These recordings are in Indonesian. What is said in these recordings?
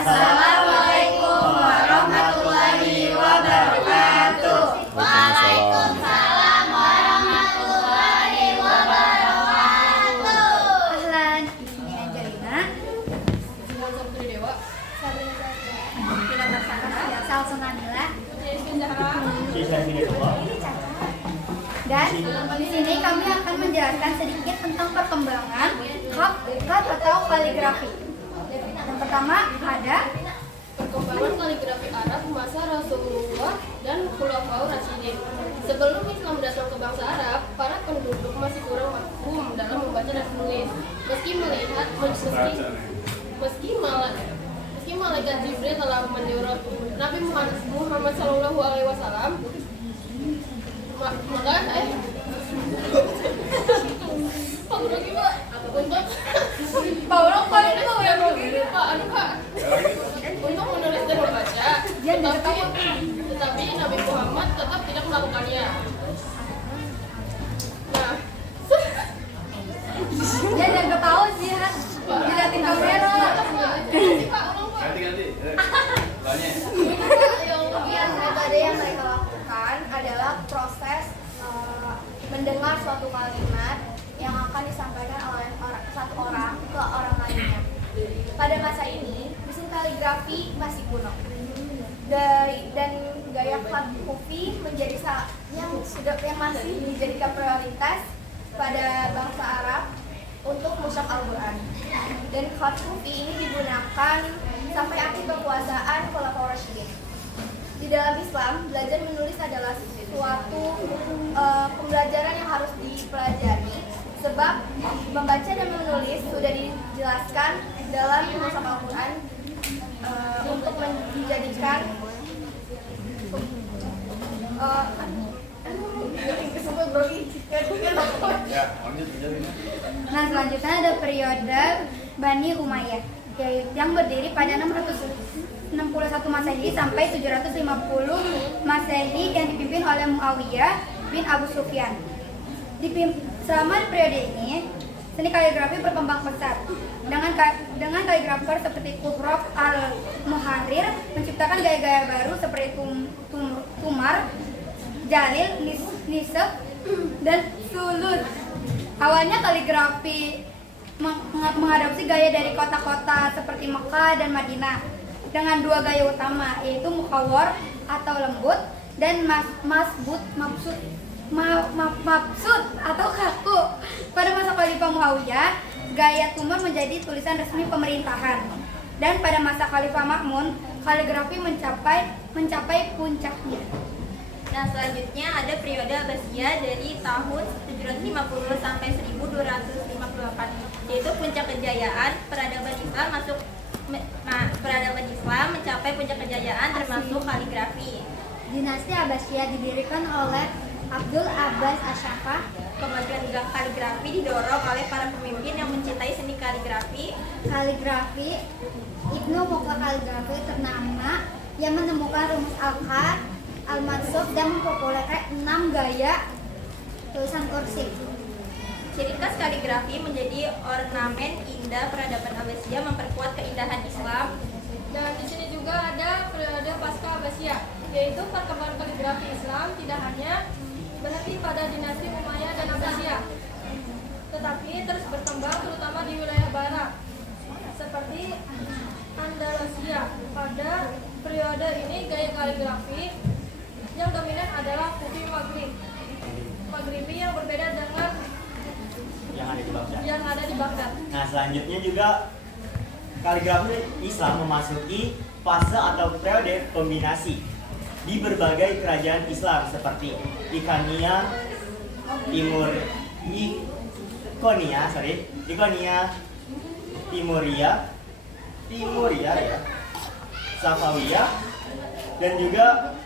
Assalamualaikum warahmatullahi wabarakatuh. Waalaikumsalam warahmatullahi wabarakatuh. Ahlan, ini Angelina. Salsa Nabila. Dan di sini kami akan menjelaskan sedikit tentang perkembangan khat atau kaligrafi. Yang pertama ada perkembangan kaligrafi Arab masa Rasulullah dan Khulafaur Rasyidin. Sebelum Islam datang ke bangsa Arab, para penduduk masih kurang mahfum dalam membaca dan menulis. Meski malaikat Jibril telah menyuruh Nabi Muhammad SAW, maka untuk menulis dan membaca, tetapi Nabi Muhammad tetap tidak melakukannya. Nah, dia jangan ketawa sih, dilihatin kamera. Ganti. Metode yang mereka lakukan adalah proses mendengar suatu kalimat yang akan disampaikan oleh satu orang ke orang lainnya. Pada masa ini, mesin kaligrafi masih kuno. Dan gaya khat kufi menjadi yang masih dijadikan prioritas pada bangsa Arab untuk mushaf Al-Quran. Dan khat kufi ini digunakan sampai akhir kekuasaan Khulafaur Rasyidin. Di dalam Islam, belajar menulis adalah suatu pembelajaran yang harus dipelajari, sebab membaca dan menulis sudah dijelaskan dalam mushaf Al-Quran untuk menjadikan Nah, selanjutnya ada periode Bani Umayyah yang berdiri pada 661 Masehi sampai 750 Masehi yang dipimpin oleh Muawiyah bin Abu Sufyan. Selama periode ini, seni kaligrafi berkembang pesat dengan kaligrafer seperti Kuhraf al-Muharrir menciptakan gaya-gaya baru seperti Tumar, Jalil, Nisab, dan Sulud. Awalnya kaligrafi mengadopsi gaya dari kota-kota seperti Mekah dan Madinah dengan dua gaya utama, yaitu mukhawwar atau lembut dan mabsut atau kaku. Pada masa Khalifah Muawiyah, gaya Tumar menjadi tulisan resmi pemerintahan. Dan pada masa Khalifah Ma'mun, kaligrafi mencapai puncaknya. Nah, selanjutnya ada periode Abbasiyah dari tahun 750 sampai 1258, yaitu puncak kejayaan peradaban Islam mencapai puncak kejayaan termasuk kaligrafi. Dinasti Abbasiyah didirikan oleh Abdul Abbas Asyafah. Kemajuan kaligrafi didorong oleh para pemimpin yang mencintai seni kaligrafi. Ibnu Muqta kaligrafi ternama yang menemukan rumus al-khat, al-mansub dan mempopulerkan 6 gaya tulisan kursif. Ciri khas kaligrafi menjadi ornamen indah peradaban Abbasiyah, memperkuat keindahan Islam. dan di sini juga ada periode pasca Abbasiyah, yaitu perkembangan kaligrafi Islam tidak hanya berhenti pada dinasti Umayyah dan Abbasiyah, tetapi terus berkembang terutama di wilayah barat seperti Andalusia. Pada periode ini gaya kaligrafi yang dominan adalah Kufi Maghribi yang berbeda dengan yang ada di Baghdad. Nah, selanjutnya juga kaligrafi Islam memasuki fase atau periode kombinasi di berbagai kerajaan Islam seperti Ikonia, Timuria ya, Safawiyah, dan juga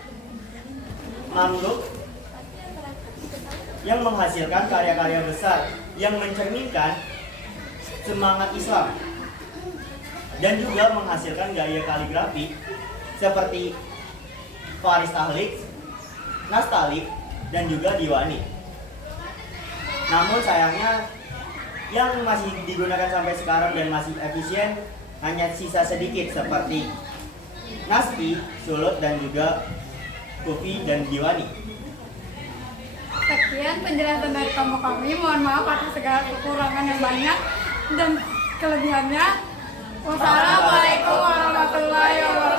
Mamluk yang menghasilkan karya-karya besar yang mencerminkan semangat Islam dan juga menghasilkan gaya kaligrafi seperti Faris Tahlik, Nastalik, dan juga Diwani. Namun sayangnya yang masih digunakan sampai sekarang dan masih efisien hanya sisa sedikit seperti Nasbi, Sulut, dan juga Kufi dan Diwani. Sekian penjelasan dari kamu kami. Mohon maaf atas segala kekurangan yang banyak dan kelebihannya. Wassalamualaikum warahmatullahi wabarakatuh.